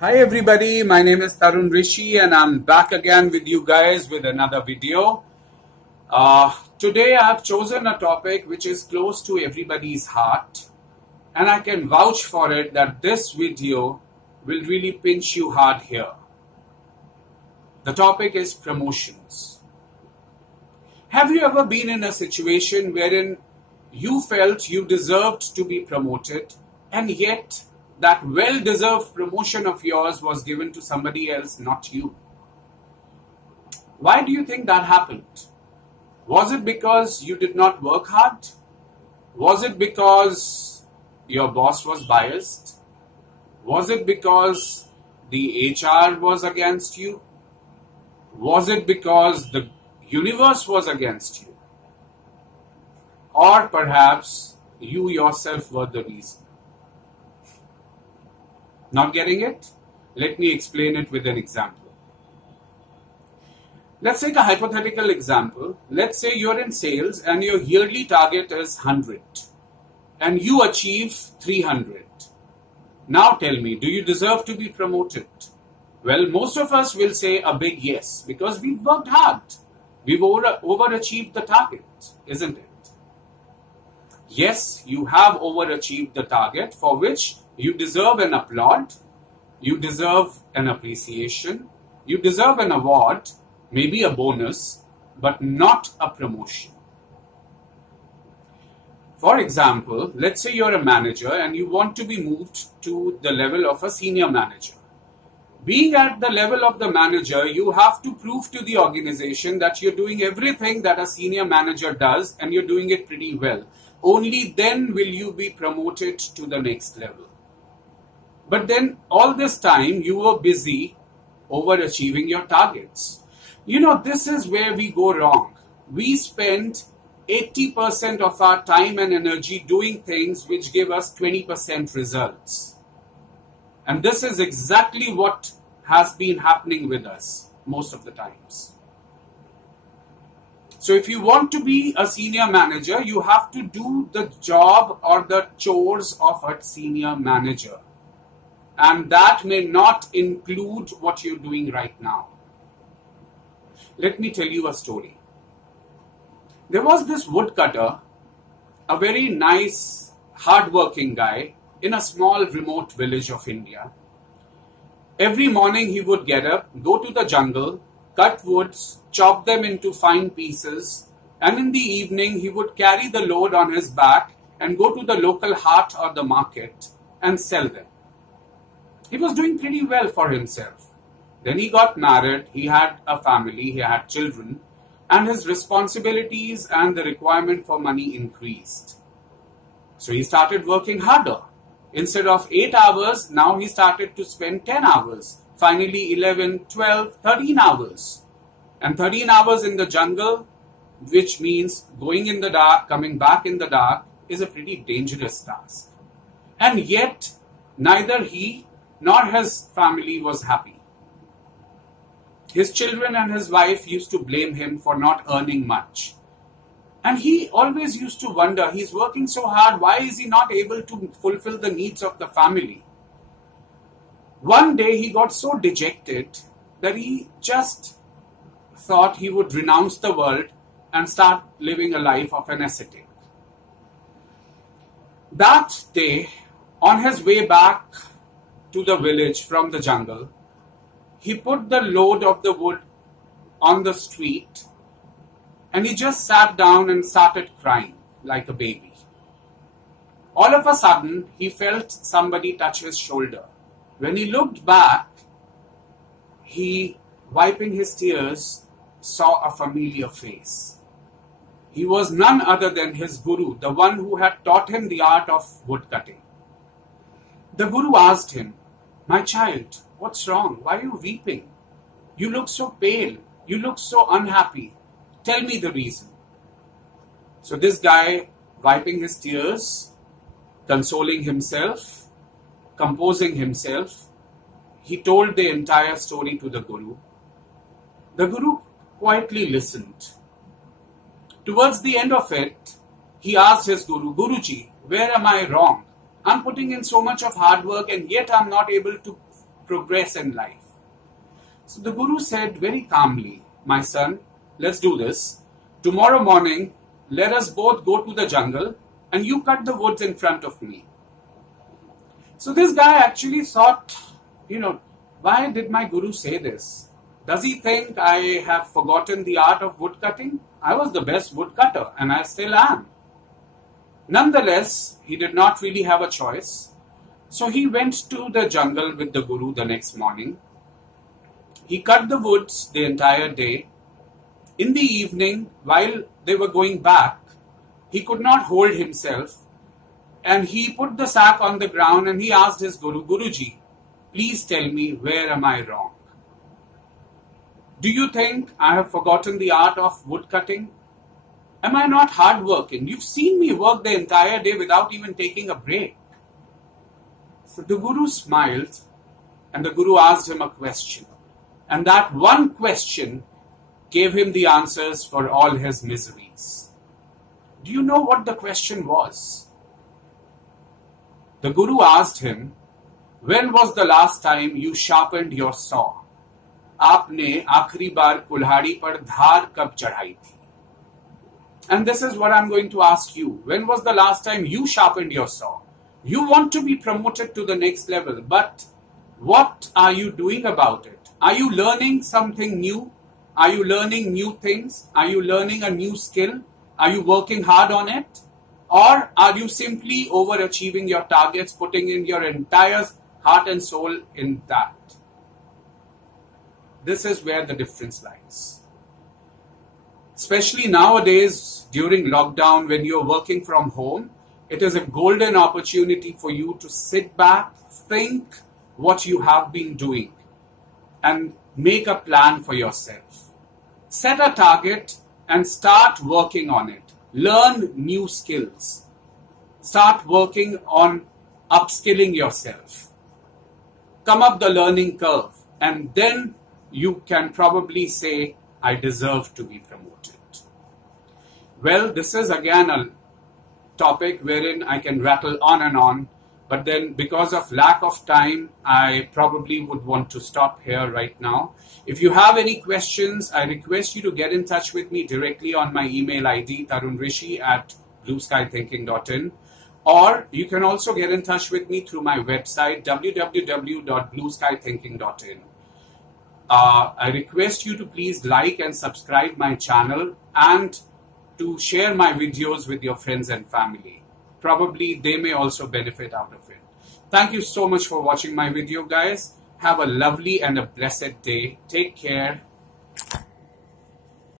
Hi everybody, my name is Tarun Rishi and I'm back again with you guys with another video. Today I have chosen a topic which is close to everybody's heart, and I can vouch for it that this video will really pinch you hard here. The topic is promotions. Have you ever been in a situation wherein you felt you deserved to be promoted, and yet that well-deserved promotion of yours was given to somebody else, not you? Why do you think that happened? Was it because you did not work hard? Was it because your boss was biased? Was it because the HR was against you? Was it because the universe was against you? Or perhaps you yourself were the reason? Not getting it? Let me explain it with an example. Let's take a hypothetical example. Let's say you're in sales and your yearly target is 100 and you achieve 300. Now tell me, do you deserve to be promoted? Well, most of us will say a big yes because we've worked hard. We've overachieved the target, isn't it? Yes, you have overachieved the target, for which you deserve an applaud, you deserve an appreciation, you deserve an award, maybe a bonus, but not a promotion. For example, let's say you're a manager and you want to be moved to the level of a senior manager. Being at the level of the manager, you have to prove to the organization that you're doing everything that a senior manager does and you're doing it pretty well. Only then will you be promoted to the next level. But then all this time you were busy overachieving your targets. You know, this is where we go wrong. We spend 80% of our time and energy doing things which give us 20% results. And this is exactly what has been happening with us most of the times. So if you want to be a senior manager, you have to do the job or the chores of a senior manager. And that may not include what you're doing right now. Let me tell you a story. There was this woodcutter, a very nice, hard-working guy in a small remote village of India. Every morning he would get up, go to the jungle, cut woods, chop them into fine pieces, and in the evening he would carry the load on his back and go to the local hut or the market and sell them. He was doing pretty well for himself. Then he got married, he had a family, he had children, and his responsibilities and the requirement for money increased. So he started working harder. Instead of 8 hours, now he started to spend 10 hours. Finally 11, 12, 13 hours. And 13 hours in the jungle, which means going in the dark, coming back in the dark, is a pretty dangerous task. And yet, neither he nor his family was happy. His children and his wife used to blame him for not earning much. And he always used to wonder, he's working so hard, why is he not able to fulfill the needs of the family? One day he got so dejected that he just thought he would renounce the world and start living a life of an ascetic. That day, on his way back to the village from the jungle, he put the load of the wood on the street and he just sat down and started crying like a baby. All of a sudden, he felt somebody touch his shoulder. When he looked back, he, wiping his tears, saw a familiar face. He was none other than his guru, the one who had taught him the art of woodcutting. The guru asked him, "My child, what's wrong? Why are you weeping? You look so pale. You look so unhappy. Tell me the reason." So this guy, wiping his tears, consoling himself, composing himself, he told the entire story to the guru. The guru quietly listened. Towards the end of it, he asked his guru, "Guruji, where am I wrong? I'm putting in so much of hard work and yet I'm not able to progress in life. So the Guru said very calmly, my son, let's do this. Tomorrow morning, let us both go to the jungle and you cut the woods in front of me. So this guy actually thought, why did my Guru say this? Does he think I have forgotten the art of wood cutting? I was the best woodcutter and I still am. Nonetheless, he did not really have a choice. So he went to the jungle with the Guru the next morning. He cut the woods the entire day. In the evening, while they were going back, he could not hold himself and he put the sack on the ground and he asked his Guru, Guruji, please tell me, where am I wrong? Do you think I have forgotten the art of wood cutting? Am I not hardworking? You've seen me work the entire day without even taking a break. So the Guru smiled and the Guru asked him a question. And that one question gave him the answers for all his miseries. Do you know what the question was? The Guru asked him, when was the last time you sharpened your saw? आपने आखिरी बार कुल्हाड़ी पर धार कब चढ़ाई थी? And this is what I'm going to ask you. When was the last time you sharpened your saw? You want to be promoted to the next level, but what are you doing about it? Are you learning something new? Are you learning new things? Are you learning a new skill? Are you working hard on it? Or are you simply overachieving your targets, putting in your entire heart and soul in that? This is where the difference lies. Especially nowadays, during lockdown, when you're working from home, it is a golden opportunity for you to sit back, think what you have been doing, and make a plan for yourself. Set a target and start working on it. Learn new skills. Start working on upskilling yourself. Come up the learning curve, and then you can probably say, I deserve to be promoted. Well, this is again a topic wherein I can rattle on and on, but then because of lack of time, I probably would want to stop here right now. If you have any questions, I request you to get in touch with me directly on my email ID, tarunrishi@blueskythinking.in, or you can also get in touch with me through my website, www.blueskythinking.in. I request you to please like and subscribe my channel and to share my videos with your friends and family. Probably they may also benefit out of it. Thank you so much for watching my video, guys. Have a lovely and a blessed day. Take care.